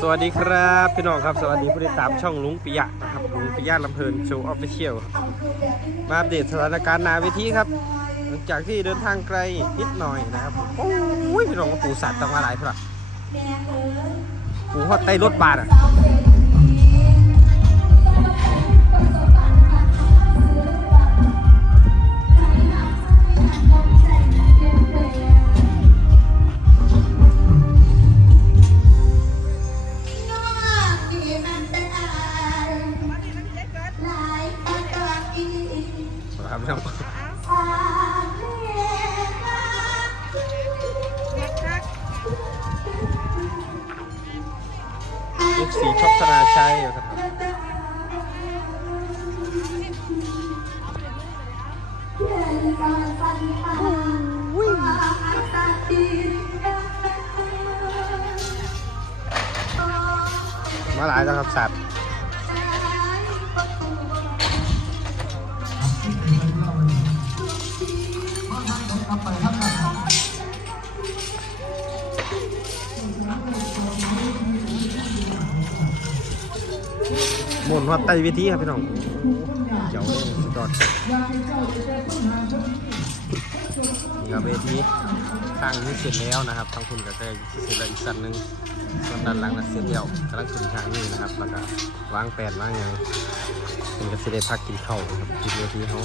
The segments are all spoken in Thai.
สวัสดีครับพี่น้องครับสวัสดีผู้ติดตามช่องลุงปิยะนะครับลุงปิยะลำเพลินโชว์ออฟฟิเชียลมาอัปเดตสถานการณ์นาเวทีครับ หลังจากที่เดินทางไกลนิดหน่อยนะครับโอ้ยพี่น้องก็ปูสัตว์ต้องมาหลายพระปูหอดใต้รถบาทอะ ลูกสีชอบธนาชัยครับมาหลายแล้วครับสัตว์ หมุนวัดไตเวิธีครับพี่น้องเจ๋วเลยสุดยอดครับเวทีข้างนี้เสร็จแล้วนะครับทั้งคุณกับแกเสร็จแล้วอีกสันหนึ่งส่วนด้านหลังนะเสร็จแล้วกำลังขึ้นทางนี้นะครับแล้วก็วางแปดวางอย่างเป็นก็จะได้พักกินข้าวครับกินเวทีเขา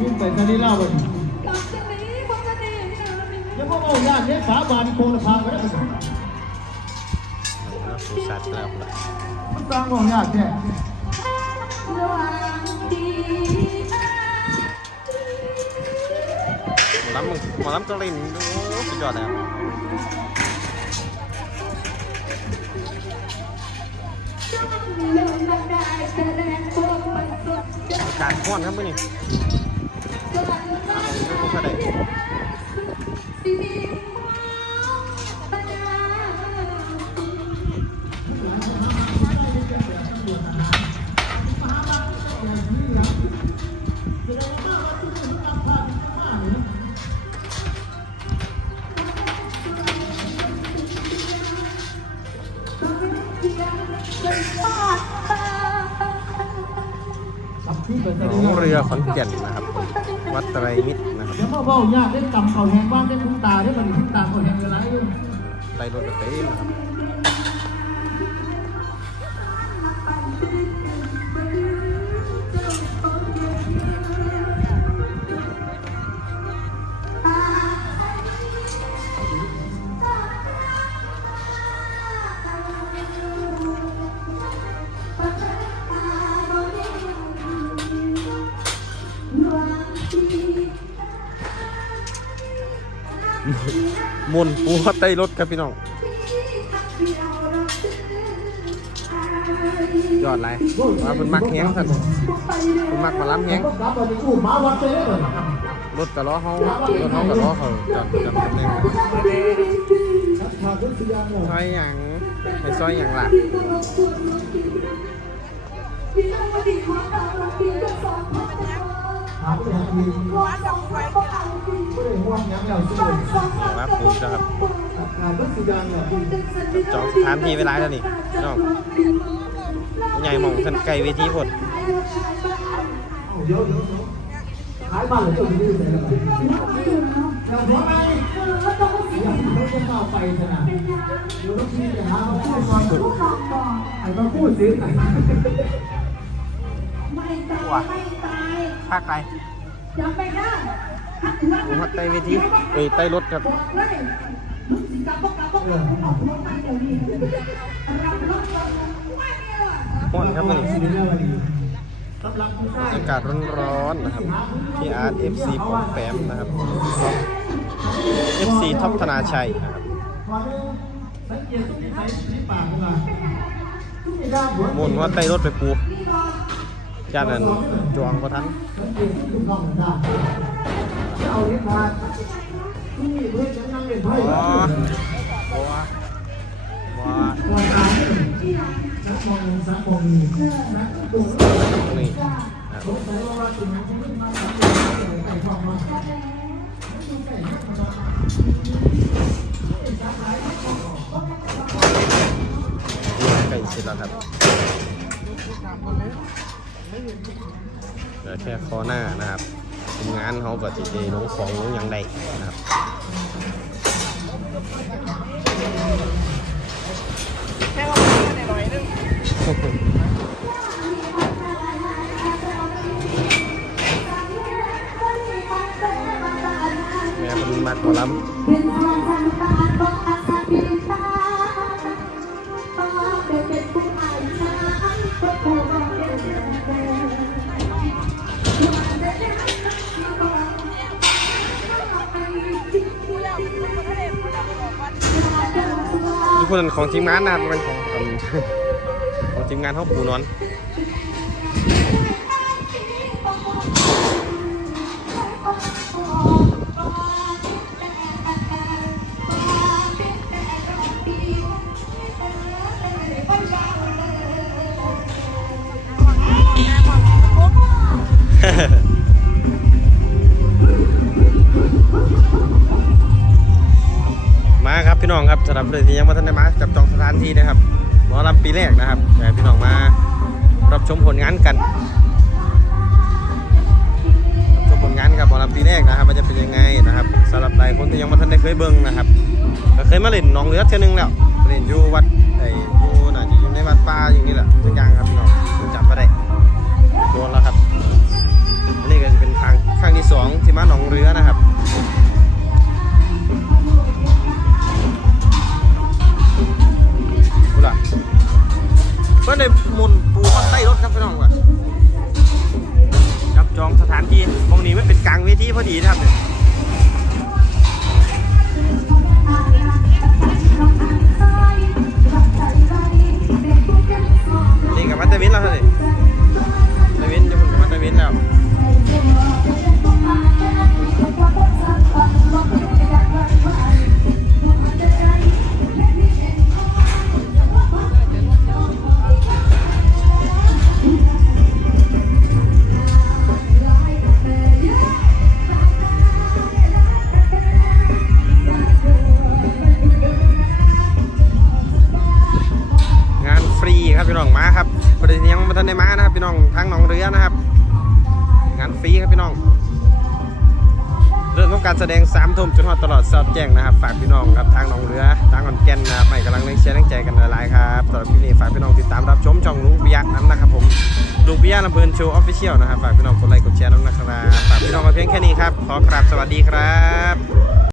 ขึ้นไปทะเลเล่าวันแล้วก็เอาญาติเนี่ยฝาบานโคละพางไปได้ไหมแล้วปูสัตว์แล้วครับมันกลางของญาติเนี่ยหมอลำหมอลำก็เล่นโอ้สุดยอดเลยครับอากาศร้อนครับมื่อนี้ นไปหทะนเลองเล่าเรือขอนแก่นนะครับ วัดไตรมิตรนะครับเดี๋ยวมาเบ้าญาติได้กำเขาแหงบ้านได้คุ้นตาได้บัดนี้คุ้นตาเขาแหงเวลาอยู่ไตรรถกระเต้นนะครับ มนต์ปูวัดไตรรถครับพี่น้องยอดไรว่าเป็นมักแห้งท่านเป็นมักมาล้ำแห้งก็กลับไปที่อู้หมาวัดไปได้เลยรถกระล้อเขารถเขากระล้อเขาจำจำตำแหน่งซอยอย่างไปซอยอย่างหลักหาไปหาที ไม่ได้ห่วงยังเราสู้อย่างรับปูนะครับทางรถสียงเนี่ยจองสถานที่เวลาแล้วนี่พี่น้องใหญ่หมองกันไกลเวทีพดเดี๋ยวเดี๋ยวขายบ้านหรือจะยืดเลยล่ะอย่าหัวไปอย่าไม่จะเข้าไปขนาดเดี๋ยวต้องชี้จะหามาพูดก่อนไอ้มาพูดสิไอ้ว้าภาคไกลปูวัด ผมหัดไต้เวทีไปไต้รถครับป้อนครับนี่อากาศร้อนๆนะครับ ที่อาร์ตเอฟซีปอมแปมนะครับเอฟซีท็อปธนาชัยนะครับมุนว่าไต้รถไปปูจานนันจวงประทั้ง เอาลิ้นพาดนี่เพื่อนฉันนั่งเล่นไพ่ว้าว้าวันตายนักมองสักมองนี่นักดูนี่สงสัยว่าตุ่มเขาไม่มาสักคนไก่ทองมาไก่เสร็จแล้วครับเหลือแค่คอหน้านะครับ ทีมงานเขาก็ติดเดลงของลงอย่างใดนะครับแค่ว่ามันหน่อยนึงแม่เป็นมัดหมอลำ คนของทีมงานนะครับเป็นของของของทีมงานเขาปูนอน น้องครับสำหรับเลยที่ยังไม่ทันได้มาจับจองสถานที่นะครับหมอลำปีแรกนะครับอยากให้พี่น้องมารับชมผลงานกันรับชมผลงานครับหมอลำปีแรกนะครับว่าจะเป็นยังไงนะครับสำหรับหลายคนที่ยังไม่ทันได้เคยเบิ่งนะครับก็เคยมาเล่นหนองเลือดเท่านึงแล้วเล่นอยู่วัดไอ้อยู่น่าจะอยู่ในวัดป่าอย่างนี้แหละสักอย่างครับพี่น้องผมจำไม่ได้โดนแล้วครับอันนี้ก็จะเป็นครั้งครั้งที่สองที่มาหนองเรือนะครับ แสดงสารแสดง3ทุ่มจนฮอดตลอดสอดแจ้งนะครับ ฝากพี่น้องครับทางหนองเรือทางขอนแก่นนะครับให้กำลังเล่นเชียร์นั่งใจกันหลายๆครับสำหรับที่นี่ฝากพี่น้องติดตามรับชมช่องลุงปิยะนั้นนะครับผมลุงปิยะลำเพลินโชว์ออฟฟิเชียลนะครับฝากพี่น้องกดไลค์กดแชร์น้องนะครับฝากพี่น้องมาเพียงแค่นี้ครับขอกราบสวัสดีครับ